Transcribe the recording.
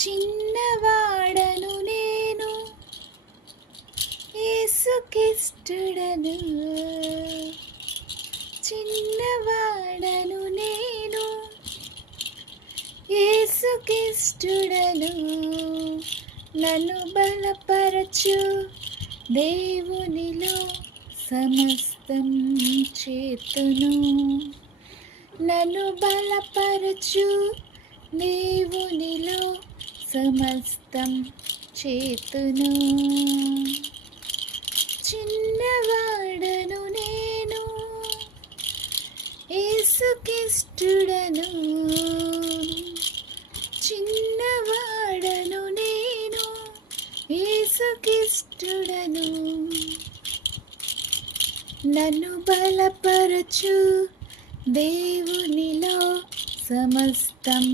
చిన్నవాడను నేను యేసుకిష్టుడను, చిన్నవాడను నేను యేసుకిష్టుడను. నన్ను బలపరచు దేవునిలో సమస్తం చేతును, నన్ను బలపరచు దేవునిలో సమస్తం చేతును. చిన్నవాడను నేను యేసుకిష్టుడను, చిన్నవాడను నేను యేసుకిష్టుడను. నన్ను బలపరచు దేవునిలో సమస్తం